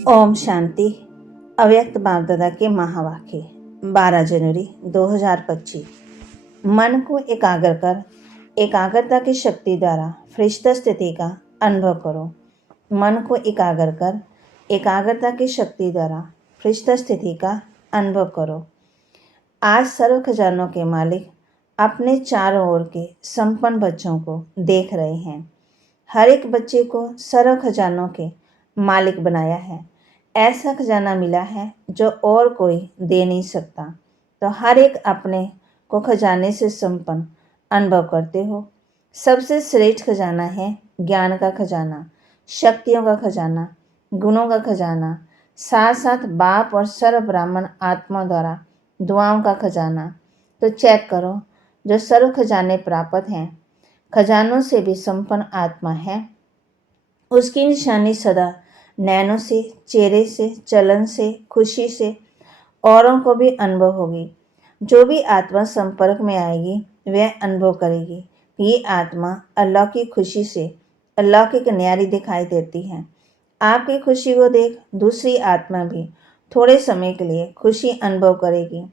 ओम शांति। अव्यक्त बापदादा के महावाक्य 12 जनवरी 2025। मन को एकाग्र कर एकाग्रता की शक्ति द्वारा फरिश्ता स्थिति का अनुभव करो। मन को एकाग्र कर एकाग्रता की शक्ति द्वारा फरिश्ता स्थिति का अनुभव करो। आज सर्व खजानों के मालिक अपने चारों ओर के संपन्न बच्चों को देख रहे हैं। हर एक बच्चे को सर्व खजानों के मालिक बनाया है। ऐसा खजाना मिला है जो और कोई दे नहीं सकता। तो हर एक अपने को खजाने से संपन्न अनुभव करते हो। सबसे श्रेष्ठ खजाना है ज्ञान का खजाना, शक्तियों का खजाना, गुणों का खजाना, साथ साथ बाप और सर्व ब्राह्मण आत्मा द्वारा दुआओं का खजाना। तो चेक करो, जो सर्व खजाने प्राप्त हैं, खजानों से भी संपन्न आत्मा है, उसकी निशानी सदा नैनों से, चेहरे से, चलन से, खुशी से औरों को भी अनुभव होगी। जो भी आत्मा संपर्क में आएगी वह अनुभव करेगी कि ये आत्मा अल्लाह की खुशी से अलौकिक न्यारी दिखाई देती है। आपकी खुशी को देख दूसरी आत्मा भी थोड़े समय के लिए खुशी अनुभव करेगी।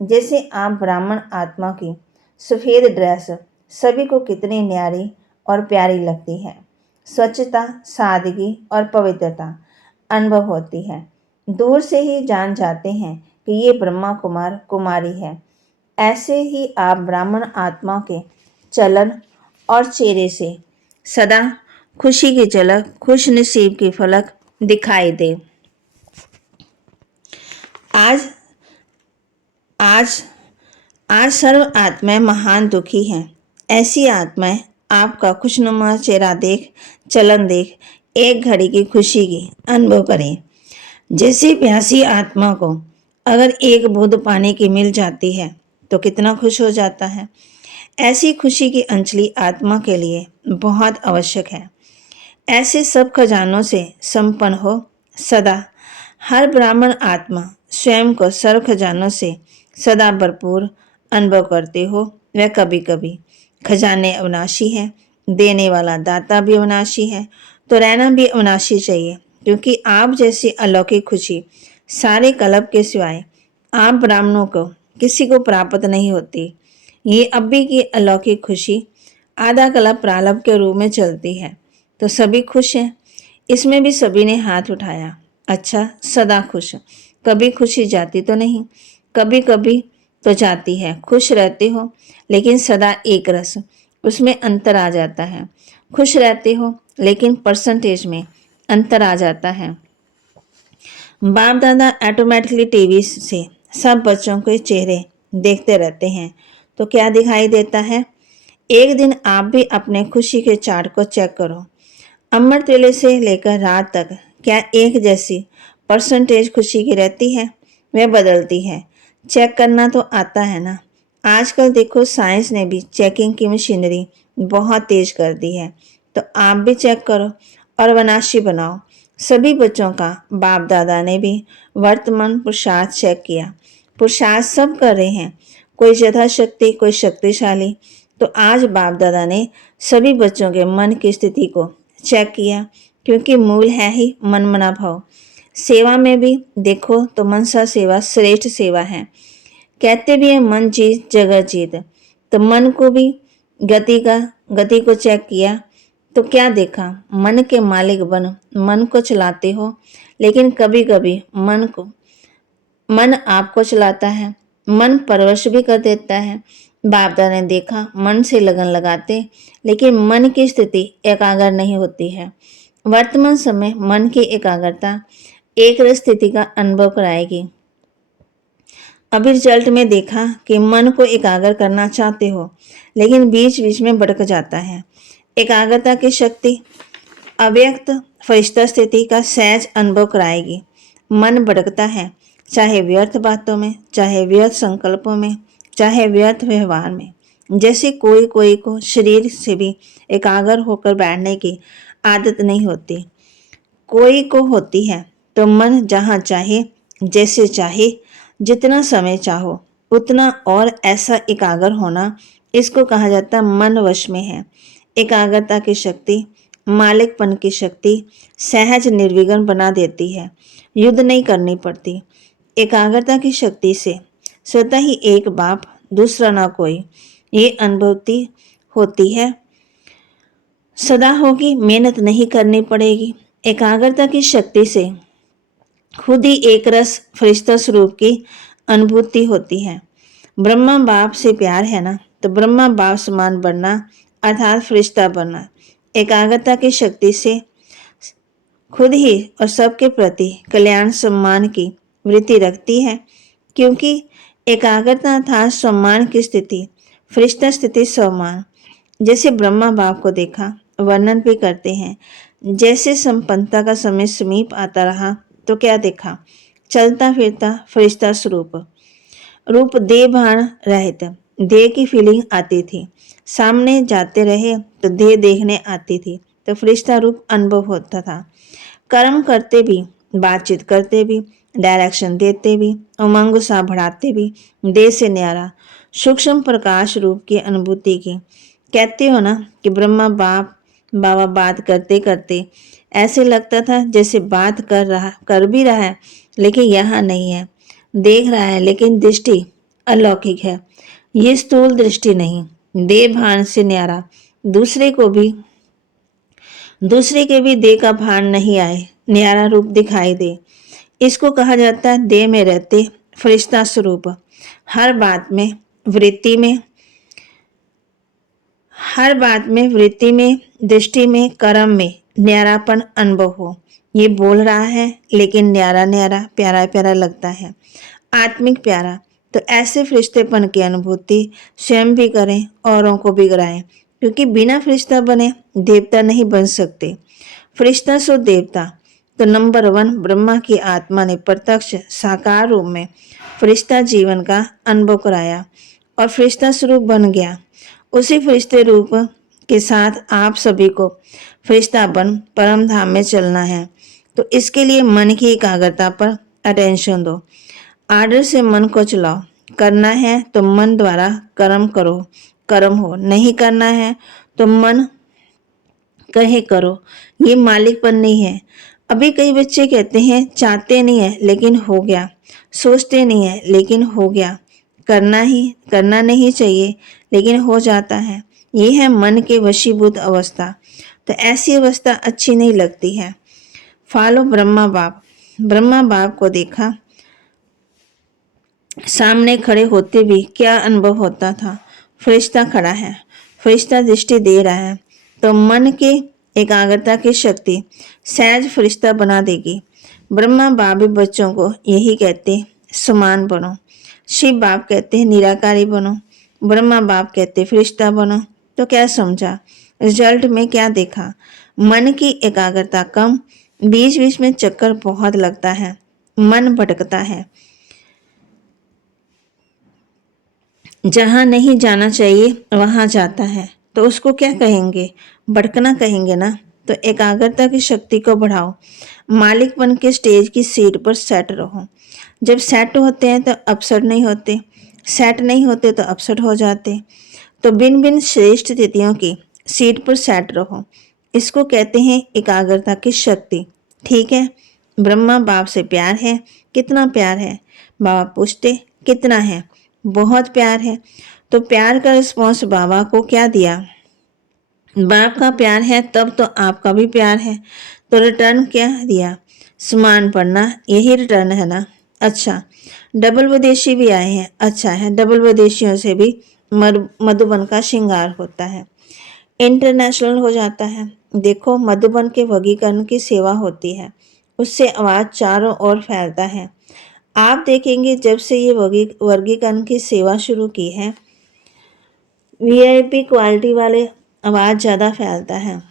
जैसे आप ब्राह्मण आत्मा की सफ़ेद ड्रेस सभी को कितनी न्यारी और प्यारी लगती है। स्वच्छता, सादगी और पवित्रता अनुभव होती है। दूर से ही जान जाते हैं कि ये ब्रह्मा कुमार कुमारी है। ऐसे ही आप ब्राह्मण आत्मा के चलन और चेहरे से सदा खुशी की झलक, खुश नसीब की फलक दिखाई दे। आज आज आज सर्व आत्माएं महान दुखी हैं। ऐसी आत्माएं आपका खुशनुमा चेहरा देख, चलन देख एक घड़ी की खुशी की अनुभव करें। जैसे प्यासी आत्मा को अगर एक बूंद पानी की मिल जाती है तो कितना खुश हो जाता है। ऐसी खुशी की अंजलि आत्मा के लिए बहुत आवश्यक है। ऐसे सब खजानों से संपन्न हो सदा। हर ब्राह्मण आत्मा स्वयं को सर्व खजानों से सदा भरपूर अनुभव करते हो। वह कभी कभी खजाने अविनाशी है, देने वाला दाता भी अविनाशी है, तो रहना भी अविनाशी चाहिए, क्योंकि आप जैसी अलौकिक खुशी सारे कल्प के सिवाय आप ब्राह्मणों को किसी को प्राप्त नहीं होती। ये अभी की अलौकिक खुशी आधा कल्प प्रारब्ध के रूप में चलती है, तो सभी खुश हैं। इसमें भी सभी ने हाथ उठाया। अच्छा, सदा खुश, कभी खुशी जाती तो नहीं, कभी कभी तो जाती है। खुश रहते हो लेकिन सदा एक रस, उसमें अंतर आ जाता है। खुश रहते हो लेकिन परसेंटेज में अंतर आ जाता है। बाप दादा ऑटोमेटिकली टीवी से सब बच्चों के चेहरे देखते रहते हैं, तो क्या दिखाई देता है। एक दिन आप भी अपने खुशी के चार्ट को चेक करो। अमृत वेले से लेकर रात तक क्या एक जैसी परसेंटेज खुशी की रहती है? वह बदलती है। चेक करना तो आता है ना। आजकल देखो, साइंस ने भी चेकिंग की मशीनरी बहुत तेज कर दी है, तो आप भी चेक करो और अविनाशी बनाओ। सभी बच्चों का बाप दादा ने भी वर्तमान पुरुषार्थ चेक किया। पुरुषार्थ सब कर रहे हैं, कोई यथाशक्ति, कोई शक्तिशाली। तो आज बाप दादा ने सभी बच्चों के मन की स्थिति को चेक किया, क्योंकि मूल है ही मन मना भाव। सेवा में भी देखो तो मनसा सेवा श्रेष्ठ सेवा है। कहते भी है मन जीत जगत जीत। तो मन को भी गति को चेक किया, तो क्या देखा, मन के मालिक बन मन को चलाते हो, लेकिन कभी कभी मन आपको चलाता है। मन परवश भी कर देता है। बाप दादा ने देखा, मन से लगन लगाते लेकिन मन की स्थिति एकाग्र नहीं होती है। वर्तमान समय मन की एकाग्रता एक रस स्थिति का अनुभव कराएगी। अभी रिजल्ट में देखा कि मन को एकाग्र करना चाहते हो लेकिन बीच बीच में भटक जाता है। एकाग्रता की शक्ति अव्यक्त फरिश्ता स्थिति का सहज अनुभव कराएगी। मन भटकता है, चाहे व्यर्थ बातों में, चाहे व्यर्थ संकल्पों में, चाहे व्यर्थ व्यवहार में। जैसे कोई कोई को शरीर से भी एकाग्र होकर बैठने की आदत नहीं होती, कोई को होती है। तो मन जहाँ चाहे, जैसे चाहे, जितना समय चाहो उतना और ऐसा एकाग्र होना, इसको कहा जाता है मन वश में है। एकाग्रता की शक्ति मालिकपन की शक्ति सहज निर्विघ्न बना देती है। युद्ध नहीं करनी पड़ती। एकाग्रता की शक्ति से स्वतः ही एक बाप दूसरा ना कोई, ये अनुभूति होती है। सदा होगी, मेहनत नहीं करनी पड़ेगी। एकाग्रता की शक्ति से खुद ही एक रस फरिश्ता स्वरूप की अनुभूति होती है। ब्रह्मा बाप से प्यार है ना, तो ब्रह्मा बाप समान बनना अर्थात फरिश्ता बनना एकाग्रता की शक्ति से खुद ही और सबके प्रति कल्याण सम्मान की वृत्ति रखती है। क्योंकि एकाग्रता अर्थात सम्मान की स्थिति, फरिश्ता स्थिति सम्मान। जैसे ब्रह्मा बाप को देखा, वर्णन भी करते हैं। जैसे संपन्नता का समय समीप आता रहा तो क्या देखा, चलता फिरता फरिश्ता स्वरूप, रूप देह भान रहित, देह की फीलिंग आती थी। सामने जाते रहे तो देह देखने आती थी, तो फरिश्ता रूप अनुभव होता था। कर्म करते भी, बातचीत करते भी, डायरेक्शन देते भी, उमंग सा बढ़ाते भी, देह से न्यारा सूक्ष्म प्रकाश रूप की अनुभूति की। कहते हो ना कि ब्रह्मा बाप बाबा बात करते करते ऐसे लगता था जैसे बात कर भी रहा है, लेकिन यहाँ नहीं है। देख रहा है लेकिन दृष्टि अलौकिक है। ये स्थूल दृष्टि नहीं, देह भान से न्यारा, दूसरे के भी देह का भान नहीं आए, न्यारा रूप दिखाई दे। इसको कहा जाता है देह में रहते फरिश्ता स्वरूप। हर बात में वृत्ति में दृष्टि में कर्म में न्यारापन अनुभव हो। ये बोल रहा है लेकिन न्यारा न्यारा प्यारा प्यारा लगता है, आत्मिक प्यारा। तो ऐसे फरिश्तेपन की अनुभूति स्वयं भी करें, औरों को भी कराएं। क्योंकि बिना फरिश्ता बने देवता नहीं बन सकते। फरिश्ता सो देवता। तो नंबर 1 ब्रह्मा की आत्मा ने प्रत्यक्ष साकार रूप में फरिश्ता जीवन का अनुभव कराया और फरिश्ता स्वरूप बन गया। उसी फरिश्ते रूप के साथ आप सभी को फरिश्ता बन परम धाम में चलना है। तो इसके लिए मन की एकाग्रता पर अटेंशन दो। आर्डर से मन को चलाओ। करना है तो मन द्वारा कर्म करो, कर्म हो। नहीं करना है तो मन कहे करो। ये मालिकपन नहीं है। अभी कई बच्चे कहते हैं चाहते नहीं है लेकिन हो गया, सोचते नहीं है लेकिन हो गया, करना नहीं चाहिए लेकिन हो जाता है। ये है मन के वशीभूत अवस्था। तो ऐसी अवस्था अच्छी नहीं लगती है। फॉलो ब्रह्मा बाप। ब्रह्मा बाप को देखा, सामने खड़े होते भी क्या अनुभव होता था। फरिश्ता खड़ा है, फरिश्ता दृष्टि दे रहा है, तो मन के एकाग्रता की शक्ति सहज फरिश्ता बना देगी। ब्रह्मा बाप भी बच्चों को यही कहते, समान बनो। शिव बाप कहते हैं निराकारी बनो, ब्रह्मा बाप कहते फरिश्ता बनो। तो क्या समझा, रिजल्ट में क्या देखा, मन की एकाग्रता कम, बीच बीच में चक्कर बहुत लगता है, मन भटकता है, जहां नहीं जाना चाहिए वहां जाता है। तो उसको क्या कहेंगे, भटकना कहेंगे ना। तो एकाग्रता की शक्ति को बढ़ाओ। मालिकपन के स्टेज की सीट पर सेट रहो। जब सेट होते हैं तो अपसेट नहीं होते, सेट नहीं होते तो अपसेट हो जाते। तो भिन्न भिन्न श्रेष्ठ स्थितियों की सीट पर सेट रहो। इसको कहते हैं एकाग्रता की शक्ति। ठीक है, ब्रह्मा बाप से प्यार है, कितना प्यार है। बाबा पूछते कितना है, बहुत प्यार है। तो प्यार का रिस्पॉन्स बाबा को क्या दिया, बाप का प्यार है तब तो आपका भी प्यार है। तो रिटर्न क्या दिया, समान पढ़ना, यही रिटर्न है ना। अच्छा, डबल विदेशी भी आए हैं, अच्छा है, डबल विदेशियों से भी मधुबन का श्रृंगार होता है, इंटरनेशनल हो जाता है। देखो मधुबन के वर्गीकरण की सेवा होती है, उससे आवाज चारों ओर फैलता है। आप देखेंगे जब से ये वर्गीकरण की सेवा शुरू की है, वीआईपी क्वालिटी वाले आवाज़ ज़्यादा फैलता है।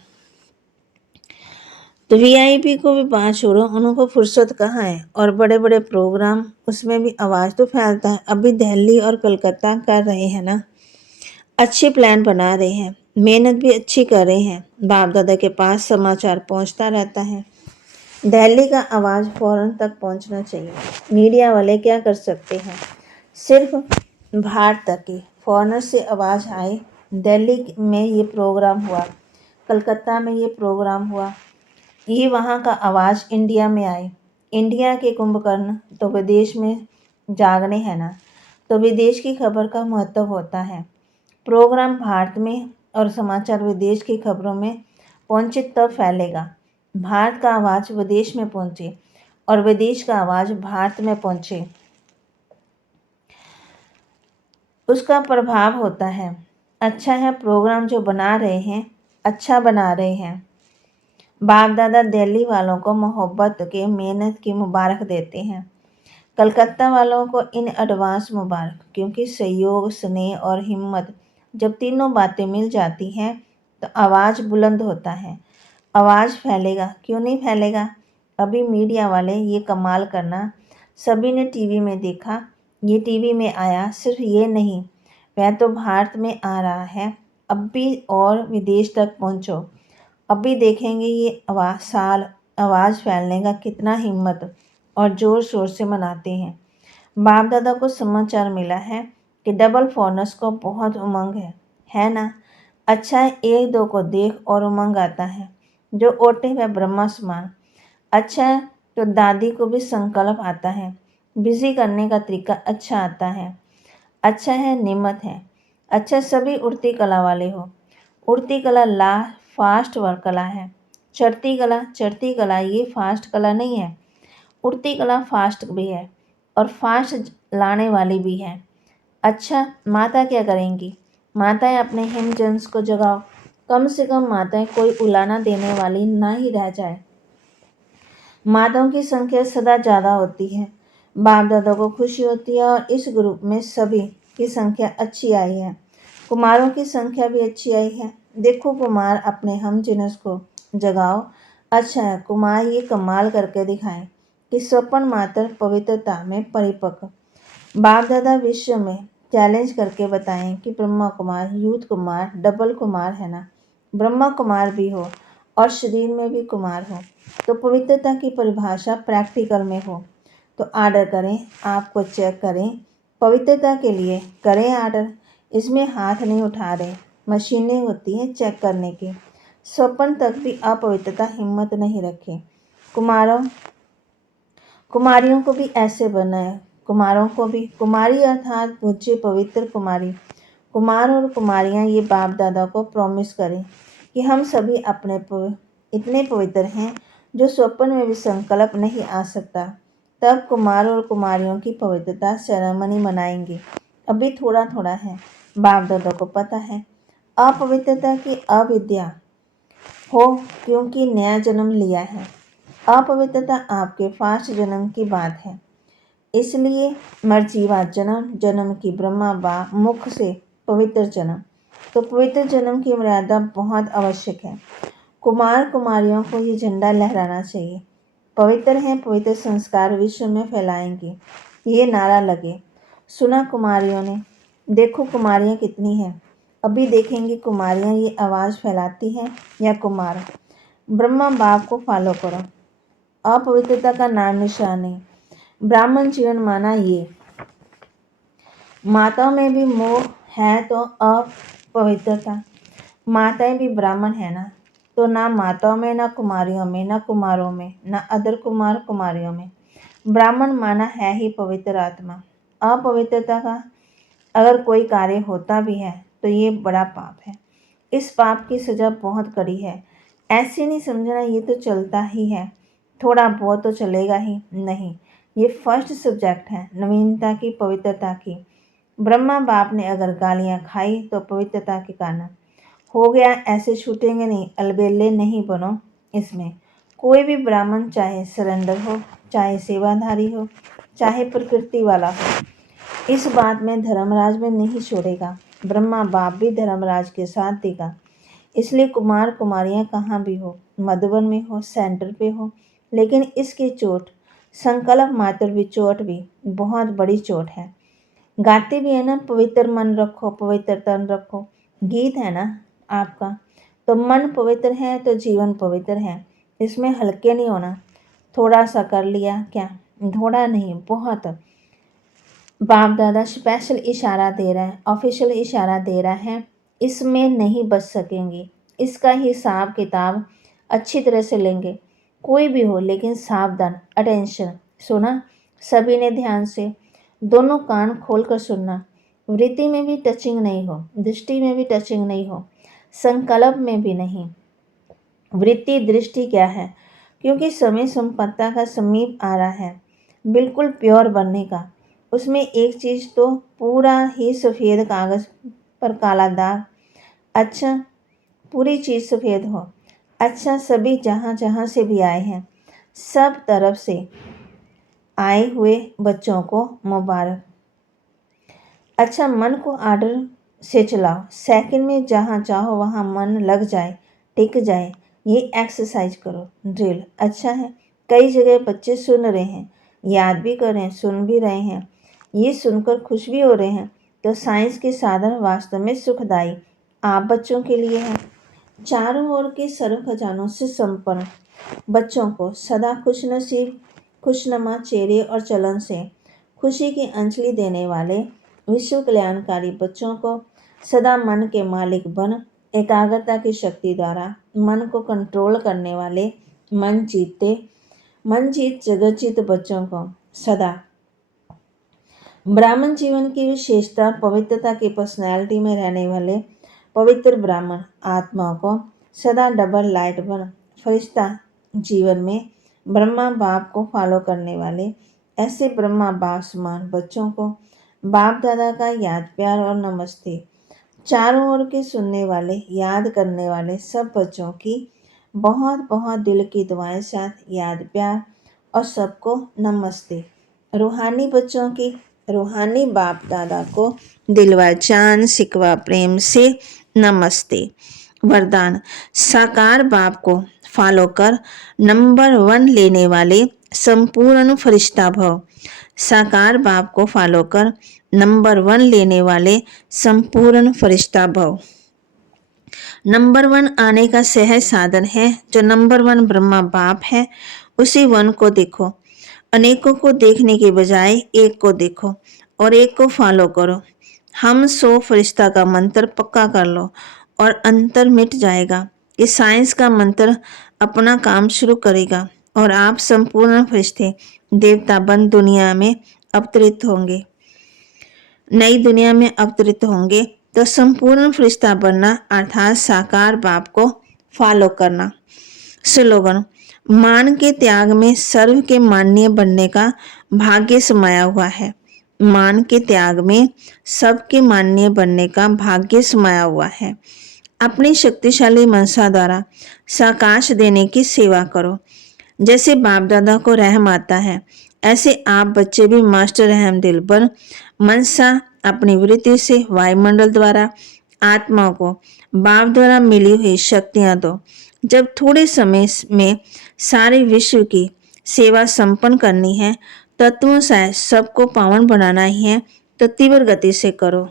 तो वीआईपी को भी बात छोड़ो, उनको फुर्सत कहाँ है, और बड़े बड़े प्रोग्राम उसमें भी आवाज़ तो फैलता है। अभी दिल्ली और कलकत्ता कर रहे हैं ना, अच्छे प्लान बना रहे हैं, मेहनत भी अच्छी कर रहे हैं, बाप दादा के पास समाचार पहुंचता रहता है। दिल्ली का आवाज़ फौरन तक पहुंचना चाहिए। मीडिया वाले क्या कर सकते हैं, सिर्फ बाहर तक की फॉरनर से आवाज़ आए, दिल्ली में ये प्रोग्राम हुआ, कलकत्ता में ये प्रोग्राम हुआ, ये वहाँ का आवाज़ इंडिया में आए। इंडिया के कुंभकर्ण तो विदेश में जागने हैं ना, तो विदेश की खबर का महत्व होता है। प्रोग्राम भारत में और समाचार विदेश की खबरों में पहुँचे तब फैलेगा। भारत का आवाज़ विदेश में पहुँचे और विदेश का आवाज़ भारत में पहुँचे, उसका प्रभाव होता है। अच्छा है प्रोग्राम जो बना रहे हैं, अच्छा बना रहे हैं। बाप दादा दिल्ली वालों को मोहब्बत के मेहनत की मुबारक देते हैं। कलकत्ता वालों को इन एडवांस मुबारक, क्योंकि सहयोग, स्नेह और हिम्मत जब तीनों बातें मिल जाती हैं तो आवाज़ बुलंद होता है, आवाज़ फैलेगा। क्यों नहीं फैलेगा? अभी मीडिया वाले ये कमाल करना सभी ने टीवी में देखा, ये टीवी में आया। सिर्फ ये नहीं, वह तो भारत में आ रहा है, अब भी और विदेश तक पहुँचो। अभी देखेंगे ये आवाज़ फैलने का कितना हिम्मत और ज़ोर शोर से मनाते हैं। बाप दादा को समाचार मिला है कि डबल फोनस को बहुत उमंग है ना? अच्छा है, एक दो को देख और उमंग आता है, जो ओटे वह ब्रह्मा समान। अच्छा है तो दादी को भी संकल्प आता है, बिजी करने का तरीका अच्छा आता है। अच्छा है नियमत है। अच्छा सभी उड़ती कला वाले हो। उड़ती कला फास्ट वर्क कला है। चढ़ती कला ये फास्ट कला नहीं है। उड़ती कला फास्ट भी है और फास्ट लाने वाली भी है। अच्छा माता क्या करेंगी? माताएं अपने हिमजंस को जगाओ। कम से कम माताएं कोई उलाना देने वाली ना ही रह जाए। माताओं की संख्या सदा ज़्यादा होती है। बाप दादा को खुशी होती है और इस ग्रुप में सभी की संख्या अच्छी आई है। कुमारों की संख्या भी अच्छी आई है। देखो कुमार अपने हम जिनस को जगाओ। अच्छा है कुमार ये कमाल करके दिखाएं कि स्वपन मात्र पवित्रता में परिपक्व। बाप दादा विश्व में चैलेंज करके बताएं कि ब्रह्मा कुमार, यूथ कुमार, डबल कुमार है ना। ब्रह्मा कुमार भी हो और शरीर में भी कुमार हो, तो पवित्रता की परिभाषा प्रैक्टिकल में हो तो आर्डर करें, आपको चेक करें। पवित्रता के लिए करें आर्डर, इसमें हाथ नहीं उठा रहे। मशीनें होती हैं चेक करने की। स्वप्न तक भी अपवित्रता हिम्मत नहीं रखे। कुमारियों को भी ऐसे बनाए। कुमारों को भी कुमारी अर्थात पूज्य पवित्र कुमारी। कुमार और कुमारियाँ ये बाप दादा को प्रॉमिस करें कि हम सभी इतने पवित्र हैं जो स्वप्न में भी संकल्प नहीं आ सकता। तब कुमार और कुमारियों की पवित्रता सेरेमनी मनाएंगे। अभी थोड़ा थोड़ा है, बाप दादा को पता है। अपवित्रता की अविद्या हो क्योंकि नया जन्म लिया है। अपवित्रता आपके फास्ट जन्म की बात है। इसलिए मर्जीवा जन्म की ब्रह्मा बा मुख से पवित्र जन्म, तो पवित्र जन्म की मर्यादा बहुत आवश्यक है। कुमार कुमारियों को ये झंडा लहराना चाहिए। पवित्र हैं, पवित्र संस्कार विश्व में फैलाएंगे, ये नारा लगे। सुना कुमारियों ने, देखो कुमारियाँ कितनी हैं। अभी देखेंगे कुमारियाँ ये आवाज़ फैलाती हैं या कुमार। ब्रह्मा बाप को फॉलो करो। अपवित्रता का नाम निशान नहीं। ब्राह्मण जीवन माना ये। माताओं में भी मोह है तो अपवित्रता। माताएं भी ब्राह्मण है ना, तो ना माताओं में, ना कुमारियों में, ना कुमारों में, ना अदर कुमार कुमारियों में। ब्राह्मण माना है ही पवित्र आत्मा। अपवित्रता का अगर कोई कार्य होता भी है तो ये बड़ा पाप है। इस पाप की सज़ा बहुत कड़ी है। ऐसे नहीं समझना ये तो चलता ही है, थोड़ा बहुत तो चलेगा ही नहीं। ये फर्स्ट सब्जेक्ट है नवीनता की, पवित्रता की। ब्रह्मा बाप ने अगर गालियाँ खाई तो पवित्रता के कारण हो गया, ऐसे छूटेंगे नहीं। अलबेले नहीं बनो इसमें। कोई भी ब्राह्मण चाहे सरेंडर हो, चाहे सेवाधारी हो, चाहे प्रकृति वाला हो, इस बात में धर्मराज में नहीं छोड़ेगा। ब्रह्मा बाप भी धर्मराज के साथ देगा। इसलिए कुमार कुमारियाँ कहाँ भी हो, मधुबन में हो, सेंटर पे हो, लेकिन इसकी चोट संकल्प मात्र भी चोट भी बहुत बड़ी चोट है। गाते भी है ना, पवित्र मन रखो, पवित्र तन रखो, गीत है ना आपका। तो मन पवित्र है तो जीवन पवित्र है। इसमें हल्के नहीं होना। थोड़ा सा कर लिया क्या, थोड़ा नहीं बहुत। बाप दादा स्पेशल इशारा दे रहा है, ऑफिशियल इशारा दे रहा है, इसमें नहीं बच सकेंगे। इसका हिसाब किताब अच्छी तरह से लेंगे। कोई भी हो, लेकिन सावधान, अटेंशन। सुना? सभी ने ध्यान से। दोनों कान खोलकर सुनना। वृत्ति में भी टचिंग नहीं हो, दृष्टि में भी टचिंग नहीं हो, संकल्प में भी नहीं। वृत्ति दृष्टि क्या है? क्योंकि समय संपत्ता का समीप आ रहा है, बिल्कुल प्योर बनने का। उसमें एक चीज़ तो पूरा ही सफ़ेद कागज़ पर काला दाग। अच्छा, पूरी चीज़ सफ़ेद हो। अच्छा, सभी जहाँ जहाँ से भी आए हैं, सब तरफ से आए हुए बच्चों को मुबारक। अच्छा, मन को आर्डर से चलाओ। सेकंड में जहाँ चाहो वहाँ मन लग जाए, टिक जाए। ये एक्सरसाइज करो, ड्रिल। अच्छा है, कई जगह बच्चे सुन रहे हैं, याद भी कर रहे हैं, सुन भी रहे हैं। ये सुनकर खुश भी हो रहे हैं। तो साइंस के साधन वास्तव में सुखदायी आप बच्चों के लिए हैं। चारों ओर के सर्व खजानों से संपन्न बच्चों को सदा खुशनसीब, खुशनुमा चेहरे और चलन से खुशी की अंजलि देने वाले विश्व कल्याणकारी बच्चों को सदा मन के मालिक बन एकाग्रता की शक्ति द्वारा मन को कंट्रोल करने वाले मन जीत जगत जीत बच्चों को सदा ब्राह्मण जीवन की विशेषता पवित्रता की पर्सनैलिटी में रहने वाले पवित्र ब्राह्मण आत्माओं को सदा डबल लाइट बन फरिश्ता जीवन में ब्रह्मा बाप को फॉलो करने वाले ऐसे ब्रह्मा बाप समान बच्चों को बाप दादा का याद प्यार और नमस्ते। चारों ओर के सुनने वाले याद करने वाले सब बच्चों की बहुत बहुत दिल की दुआएं साथ याद प्यार और सबको नमस्ते। रूहानी बच्चों की रूहानी बाप दादा को दिलवा जान सिकवा प्रेम से नमस्ते। वरदान, साकार बाप को फॉलो कर नंबर 1 लेने वाले संपूर्ण फरिश्ता भव। साकार बाप को फॉलो कर नंबर 1 लेने वाले संपूर्ण फरिश्ता भव। नंबर 1 आने का सहज साधन है। जो नंबर 1 ब्रह्मा बाप है, उसी 1 को देखो। अनेकों को देखने के बजाय एक को देखो और एक को फॉलो करो। हम 100 फरिश्ता का मंत्र पक्का कर लो और अंतर मिट जाएगा। ये साइंस का मंत्र अपना काम शुरू करेगा और आप संपूर्ण फरिश्ते देवता बन दुनिया में अवतरित होंगे, नई दुनिया में अवतरित होंगे। तो संपूर्ण फरिश्ता बनना अर्थात साकार बाप को फॉलो करना। स्लोगन, मान के त्याग में सर्व के माननीय बनने का भाग्य समाया हुआ है। मान के त्याग में सबके माननीय बनने का भाग्य समाया हुआ है। अपनी शक्तिशाली मनसा द्वारा साकाश देने की सेवा करो। जैसे बाप दादा को रहम आता है, ऐसे आप बच्चे भी मास्टर रहम दिल बन मनसा अपनी वृत्ति से वायुमंडल द्वारा आत्मा को बाप द्वारा मिली हुई शक्तियां दो। जब थोड़े समय में सारे विश्व की सेवा संपन्न करनी है, तत्वों से सबको पावन बनाना ही है, तो तीव्र गति से करो।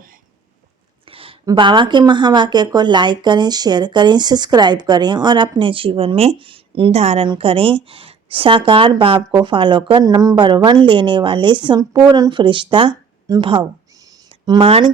बाबा के महावाक्य को लाइक करें, शेयर करें, सब्सक्राइब करें और अपने जीवन में धारण करें। साकार बाप को फॉलो कर नंबर 1 लेने वाले संपूर्ण फरिश्ता भव। मान